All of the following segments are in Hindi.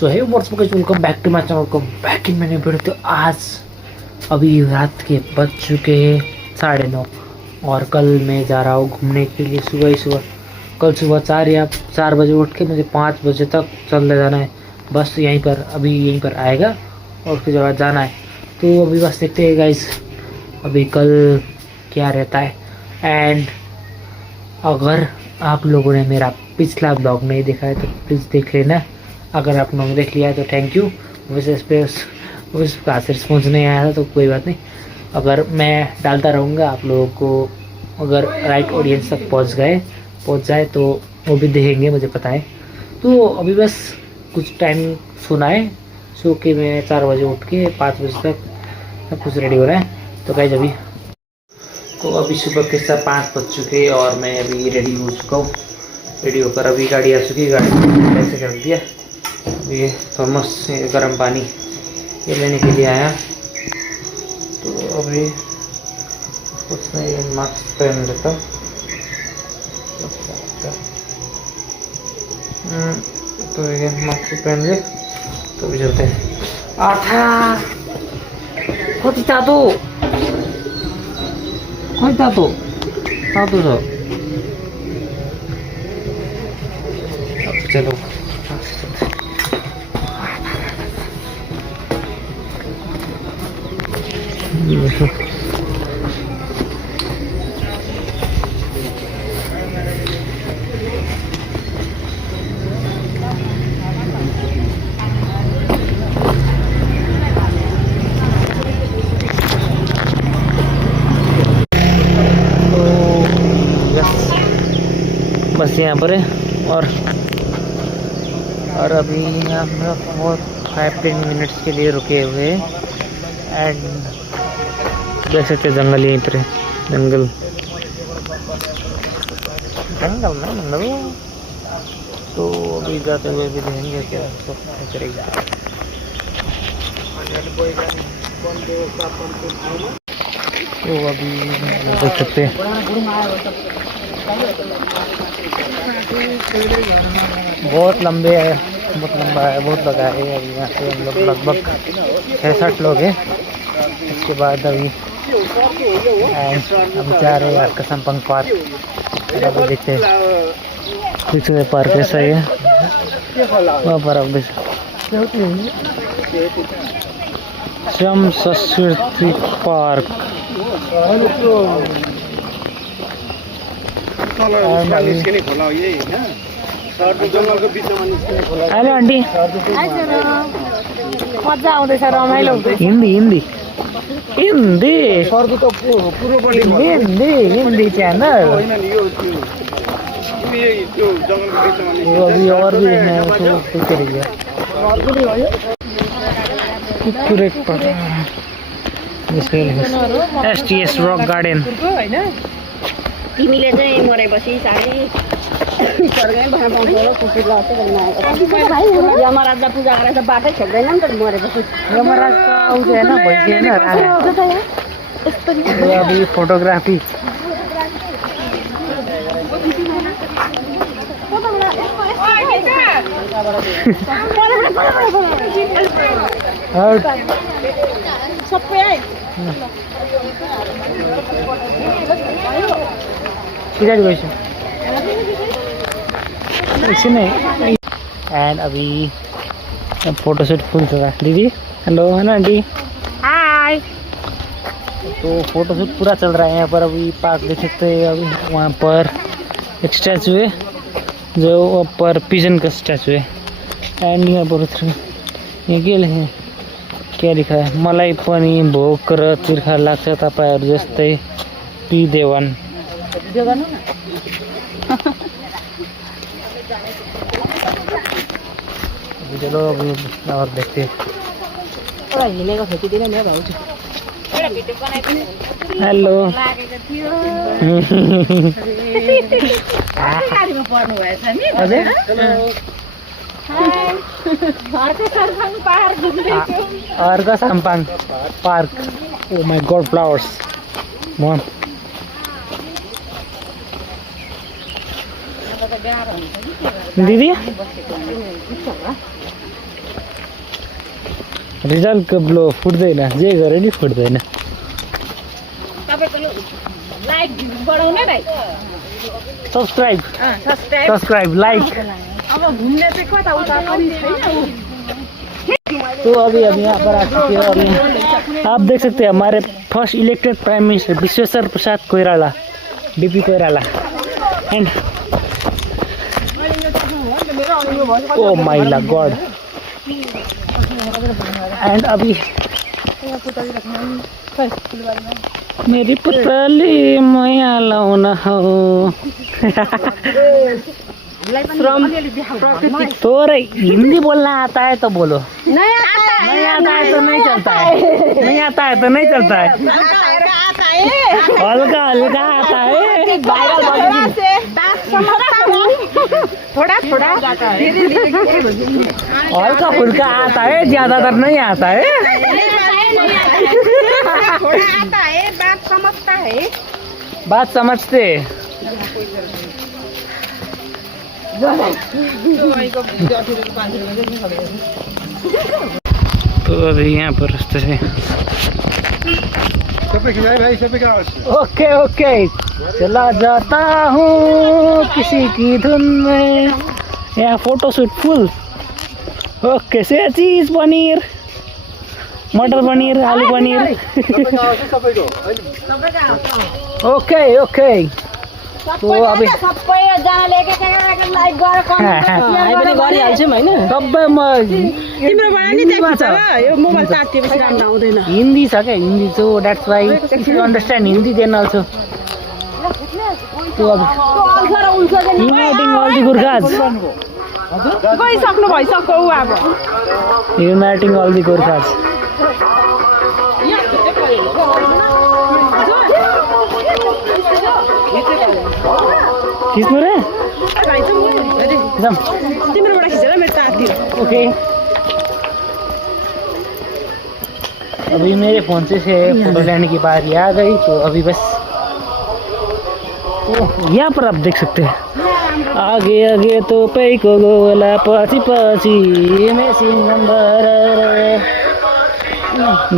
So hey what's up guys, welcome back to my channel, welcome back in मैंने वीडियो। तो आज अभी रात के बज चुके हैं 9:30 और कल मैं जा रहा हूँ घूमने के लिए सुबह ही सुबह। कल सुबह 4 बजे उठ के मुझे 5 बजे तक चल जाना है। बस यहीं पर अभी यहीं पर आएगा और उसके बाद जाना है। तो अभी बस देखते हैं गाइस अभी कल क्या रहता है। एंड अगर आप लोगों ने मेरा पिछला ब्लॉग नहीं देखा है तो प्लीज़ देख लेना। अगर आप लोगों ने देख लिया है तो थैंक यू। वैसे इस पर उसका रिस्पॉन्स नहीं आया था तो कोई बात नहीं, अगर मैं डालता रहूँगा आप लोगों को, अगर राइट ऑडियंस तक पहुँच जाए तो वो भी देखेंगे, मुझे पता है। तो अभी बस कुछ टाइम सोना है, सो के मैं 4 बजे उठ के 5 बजे तक सब कुछ रेडी हो रहा है। तो गाइस अभी सुबह के 5 बज चुके और मैं अभी रेडी हो चुका हूँ। रेडी होकर अभी गाड़ी आ चुकी है, गाड़ी ऐसे कर दिया। ये थर्मस से गर्म पानी ये लेने के लिए आया। तो अभी उसमें ये मास्क पहन लेता। तो ये मास्क पहन ले तो भी चलते हैं। आठा खोता तो चलो बस यहाँ पर है। और अभी हम लोग बहुत 5-10 मिनट्स के लिए रुके हुए हैं। एंड देख सकते जंगल यहीं पर है, जंगल ना। तो अभी जाते हुए भी देखेंगे क्या सब करेगा। तो अभी देख सकते हैं बहुत लंबा है, बहुत लगा है। अभी यहाँ से हम लोग लगभग 66 लोग हैं। उसके बाद अभी हम जा रहे हैं यार कसमपंग पार्क। अभी देखते हैं पीछे पार्क कैसा है वहाँ पर। अब श्याम संस्कृति पार्क। हेलो आंटी, मजा आउँदैछ, रमाइलो हुँदैछ। हिंदी चैनल अभी और भी है तो करेगा। STS रक गार्डन। तिमीले चाहिँ मरेपछि साडी स्वर्गमै बना पाउँछौ र कुकुर लाउँछ भन्नु यमराजलाई पूजा गरेर त बाटै छोड्दैन नि त मरेपछि। यमराज त आउँदैन भइसकेन। अभी फोटोग्राफी सबै है किधर गए ऐसे नहीं। एंड अभी फोटोशूट फुल चल रहा है। दीदी हेलो, है ना आंटी? हाय। तो फोटोशूट पूरा चल रहा है यहाँ पर। अभी पार्क देख सकते हैं। अभी वहाँ पर एक स्टैचू है जो ऊपर पिजन का स्टैचू है। एंड यहाँ पर ये क्या लिखा है, मलाई पनि भोक र तिर्खा लाग्छ तपाईहरु जस्तै पिदेवन। चलो अभी और देखते हैं। Hello Arka Sampang park. O my God, flowers. दीदी रिजल्टको ब्लो फुट्दैन, जे गरे नि फुट्दैन। लाइक बढाउने भाइ सब्सक्राइब लाइक। अब घुम्ने चाहिँ कता उता पनि छैन। तो अभी यहाँ पर आ चुके हैं। अभी आप देख सकते हैं हमारे first elected prime minister Vishweshwar Prasad Koirala, DP Koirala. And O my God. And अभी मेरी पुतली मैया लाउन हो। तो हिंदी बोलना आता है तो बोलो। नहीं आता है तो नहीं चलता है। नहीं आता है तो नहीं चलता है। हल्का हल्का आता है। थोड़ा हल्का फुल्का आता है, ज्यादातर नहीं आता है। थोड़ा आता है, बात समझता है। बात समझते। तो अभी यहाँ पर रास्ते से ओके ओके चला जाता हूँ किसी की धुन में। यहाँ फोटो शूट फुल। ओके से चीज पनीर, मटर पनीर, आलू पनीर। ओके ओके तो अभी सबैजनाले एक लाइक गरेर पनि गरिहाल्छौँ होइन। सबै म तिम्रोबाट नि देखिन्छ यो मोबाइल तातिएपछि राम्रो आउँदैन। हिन्दी छ क्या, हिन्दी छु, that's why understand Hindi then also. तो अब युनाइटिङ अल दी गोर्खाज। गइसक्नु भइसक्यो ऊ अब। युनाइटिङ अल दी गोर्खाज। खिच्नु रे तिम्रोबाट खिचेर मेरो तातियो। ओके अभी मेरे फोन से फोटो लेने की बारी आ गई। तो अभी बस यहाँ पर आप देख सकते हैं आगे आगे तो पैको गोला, पछि पछि machine number.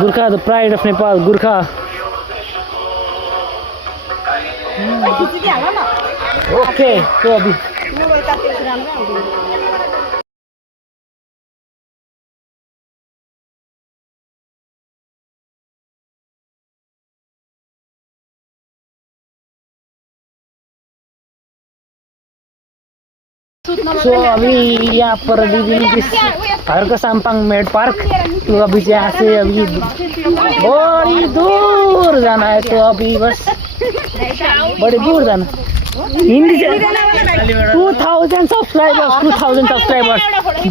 Gorkha the pride of Nepal, Gorkha. Okay तो अभी सो अभी यहाँ पर हर का साम्पांग मेड पार्क। तो अभी यहाँ से अभी बड़ी दूर जाना है। तो अभी बस बड़ी दूर जाना। Hindi 2000 subscribers, 2000 subscribers.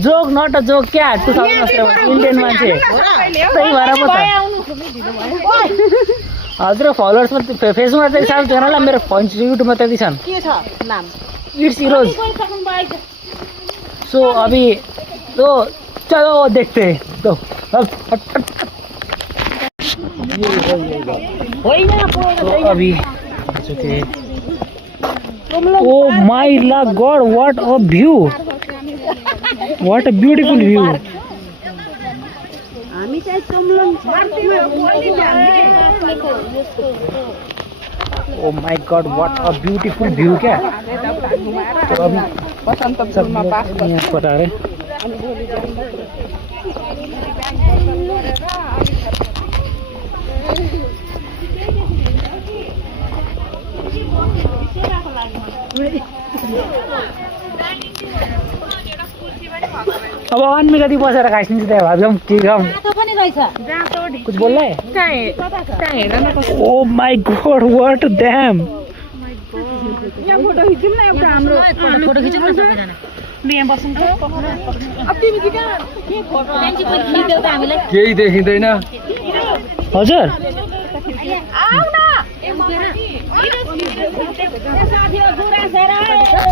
Joke not a joke क्या, 2000 सब्सक्राइबर्स इंडियन मान्छे त्यही भएर पो त। हजुर फलोवर्समा फेसबुकमा त्यति साह्रो छैन होला, मेरो युट्युबमा त्यति छन्। के छ नाम? It's Eros. सो अभी तो चलो देखते हैं। तो अभी oh my god what a view, what a beautiful view. हामी चाहिँ चम्लन oh my god what a beautiful view क्या। तो अभी सब यहाँ पर आ रहे। अब अन्मी कति बसेर खाइसक्नु त्यहाँ भाब्यौँ के खाऊँ। कुछ बोल रहे oh my god what damn. Photo खिचौँ न एउटा हाम्रो। फोटो खिचौँ न सबैजना। बिहे बसौँ त। अब तिमी चाहिँ कहाँ के फोटो खिच्यौ त हामीलाई? केही देखिँदैन। हजुर आऊ न।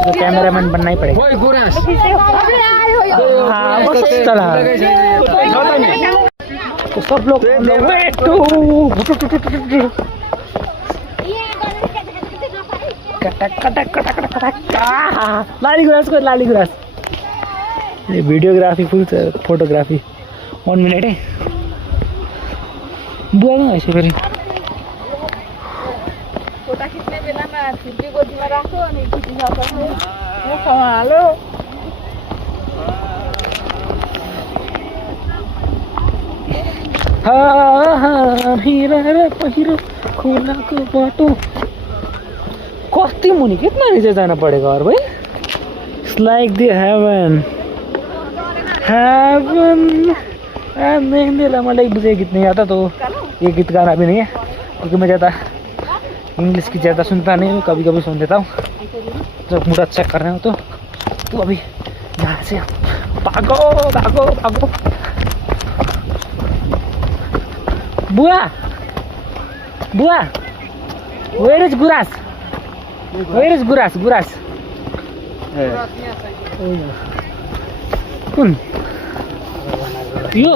तो कैमरामैन बनना ही पड़ेगा। ओइ गुराँस हाँ बस चला। तो सब लोग लाली गुराँस को लाली गुराँस। ये वीडियोग्राफी फुल फोटोग्राफी 1 मिनट है। बुवा कहाँ आइसक्यो फेरि फोटा खिच्ने बेलामा छुट्टी गोजीमा राख्यो अनि खिचिसकेपछि मुखमा हाल्यो हिरा र पहिरो खोलाको बाटो कति मुनि कितना नीचे जाना पड़ेगा और भाई it's like the heaven heaven नहीं मलाई एक मुझे गीत नहीं आता तो ये गीत गाना भी नहीं है क्योंकि मैं ज़्यादा इंग्लिश की ज़्यादा सुनता नहीं हूँ कभी कभी सुन लेता हूँ जब मूड अच्छा कर रहे हो तो अभी यहाँ से भागो भागो भागो बुआ बुआ वेयर इज गुरास गुरास कुन यो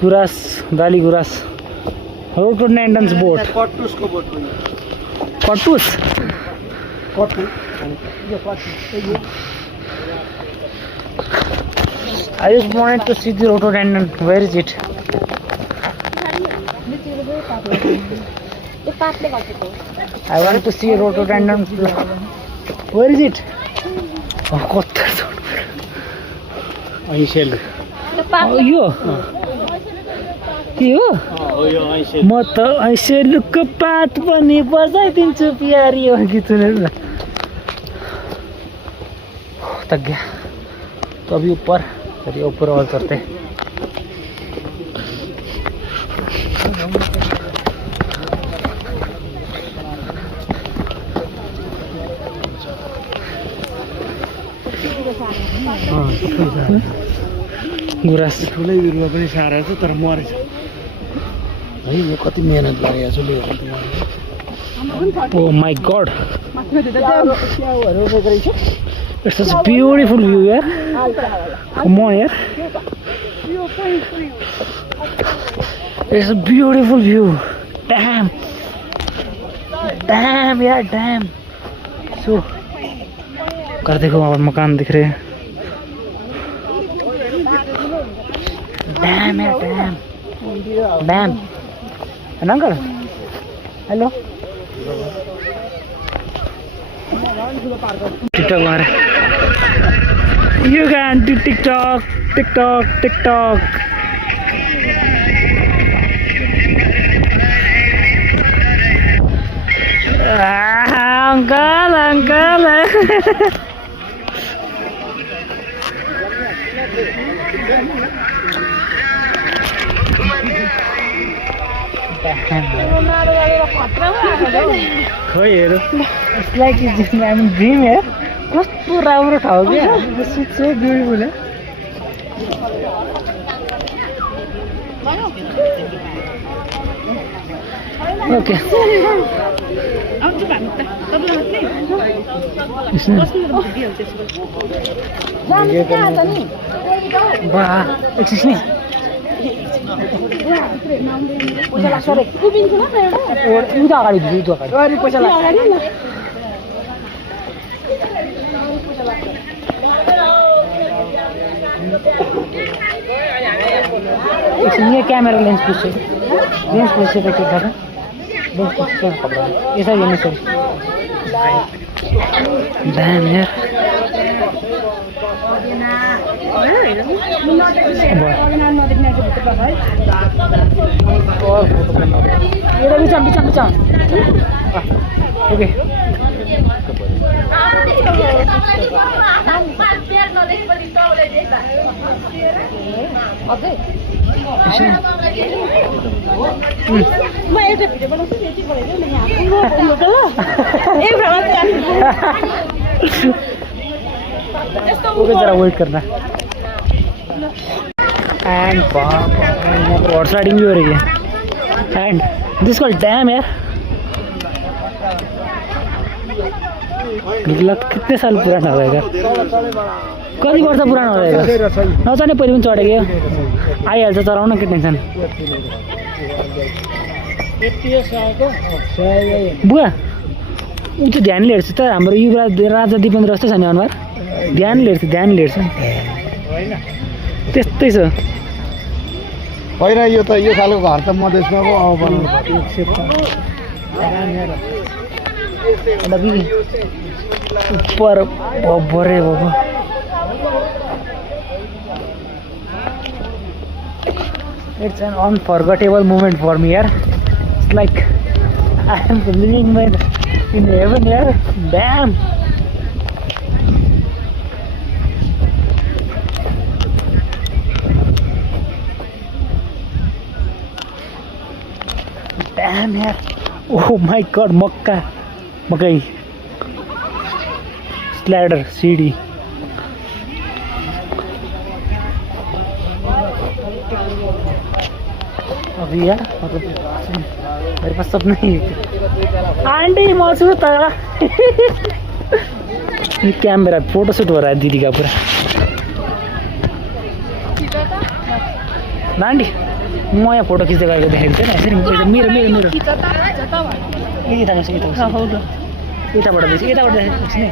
गुरास दाली गुरास रोडोडेन्ड्रन्स बोट कट्टुसको बोट हो कट्टुस I just wanted to see the rhododendron. Where is it? I want to see a rhododendron. Where is it? Oh, कत्ता छ ऐसेल यो के हो हो यो ऐसेल म त ऐसेलुको पात पनि बजाइदिन्छु प्यारी हो गीत सुनेर न तक गया तो अभी ऊपर चलिए ऊपर और चलते गुराँस ठुलै बिरुवा पनि सारा छ तर मरेछ है यो कति मेहनत लागेको छु लियो ओ माई God It's such a beautiful view yaar. Come on yaar. It's a beautiful view. Damn. Damn यार damn. So कर देखो वहाँ पर मकान दिख रहे हैं. Damn यार damn. Damn. है ना अंकल? Hello. TikTok मारे. You can do TikTok. Uncle. खोइ हेर It's like it's I'm in dream here. कस्तो राम्रो ठाउँ क्या This is so beautiful Okay. Excuse me. उता अगाडि उता अगाडि पैसा लाग्छ ये कैमरा लेंस पूछे तो क्या था लेंस पूछे ऐसा ये नहीं सर डैम यार ये बिचा ओके ओके जरा वेट करना एंड हॉर्स राइडिंग भी हो रही है एंड दिस कॉल्ड डैम यार कितने साल पुराना होगा कति वर्ष पुरानो होगा नचढ्ने पहिले पनि चढेको आइहाल्छ चढाउन के टेन्सन बुवा ऊ चाहिँ ध्यानले हेर्छु त हाम्रो युवराज राजा दिपेन्द्र जस्तो छ नि अनुहार ध्यानले हेर्छु त्यस्तै छ होइन यो त यो खालको घर त मधेसमा पो अब बनाउनु पर्छ। अभी ऊपर बरे बाबा it's an unforgettable moment for me यार it's like I am living in heaven यार डैम डैम यार ओह माय गॉड मक्का मकई स्लाइडर सीढ़ी अभी यार मतलब मेरे पास सब नहीं है आंटी मौजूद था क्या मेरा फोटो शूट हो रहा है दीदी का पूरा ना आंटी म यहाँ फोटो खिच्दै गरेको देखेको थिएन यसरी मेरो मेरो मेरो यताबाट देख्छु यताबाट देखेको नि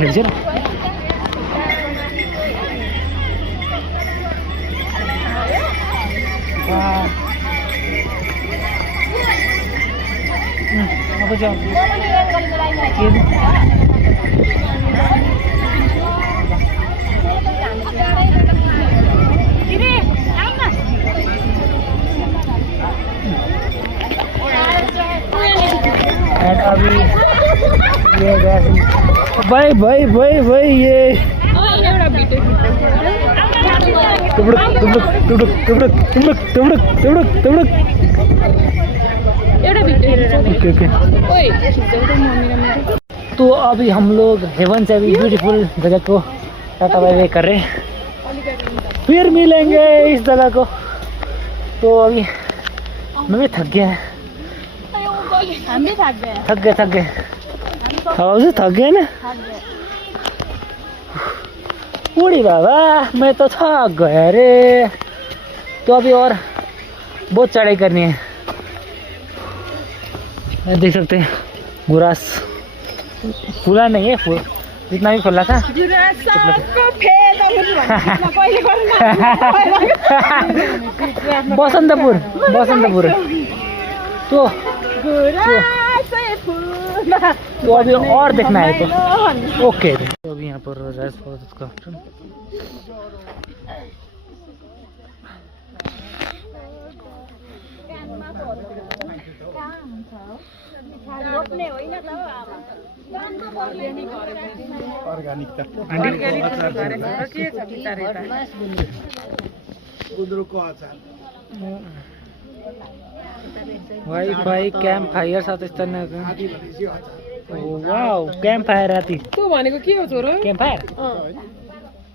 हेर्छु न अब जाउँ एंड अभी ये भाई भाई भाई भाई ये तुबड़क तुबड़क तुबड़क तुबड़क तुबड़क तुबड़क तुबड़क तुबड़क ओके ओके तो अभी हम लोग हेवन से अभी ब्यूटीफुल जगह को टाटा बाय बाय कर रहे हैं फिर मिलेंगे इस जगह को तो अभी मैं भी थक गया थक गए हजुर थक गए ना उड़ी बाबा मैं तो थक गया रे तो अभी और बहुत चढ़ाई करनी है देख सकते हैं गुरास फूला नहीं है फूल जितना भी फूला था बसंतपुर बसंतपुर तो अभी और देखना है तो ओके तो अभी यहाँ पर राइस फॉर का अर्ग्यानिक त गुन्द्रुकको अचार वाई कैंप फायर साथ वाउ कैंप फायर राति तँ भनेको के हो छोरो कैंप फायर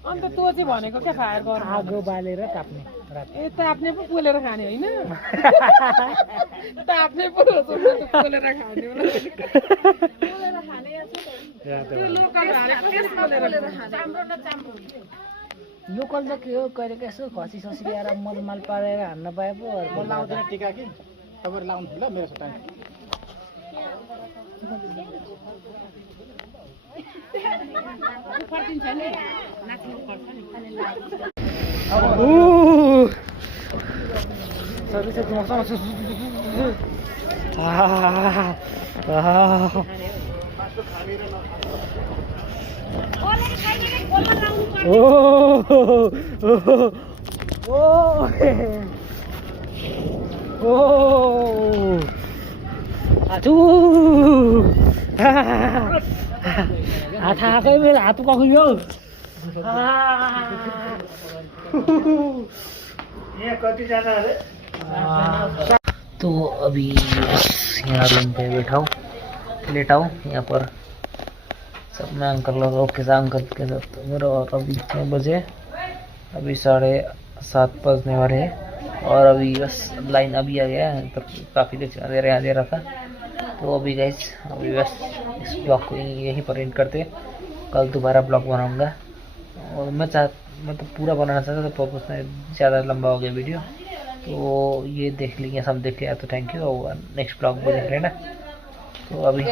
अन्त तँ चाहिँ भनेको के फायर गर्नु आगो बालेर ताप्ने राति ए ताप्ने पो पोलेर खाने होइन ताप्ने पो हो छोरो त पोलेर खाने हो पोलेर खाने त्यो लोकल भनेको त्यस पोलेर खाने लोकल त के हो कहिले यसो खसी ससी ल्याएर मलमाल पारेर हान्न पाए पो म लाउँदैन टिका कि तपाईँहरू लाउनु ल मेरो टाइम हात आएकै मेरो हात पक्रियो तो अभी यहाँ रूम पे बैठाओ लेटाओ यहाँ पर सब में अंकल लोग ओके सा अंकल के साथ मेरा और अभी कितने बजे अभी 7:30 बजने वाले हैं और अभी बस लाइन अभी आ गया है तो काफ़ी देर यहाँ दे रहा था तो अभी गाइस अभी बस इस ब्लॉग को यहीं पर एंड करते कल दोबारा ब्लॉग बनाऊंगा और मैं तो पूरा बनाना चाहता था पर्पस में ज़्यादा लंबा हो गया वीडियो तो ये देख लिया सब देख लिया तो थैंक यू और नेक्स्ट ब्लॉग में देख लेना तो अभी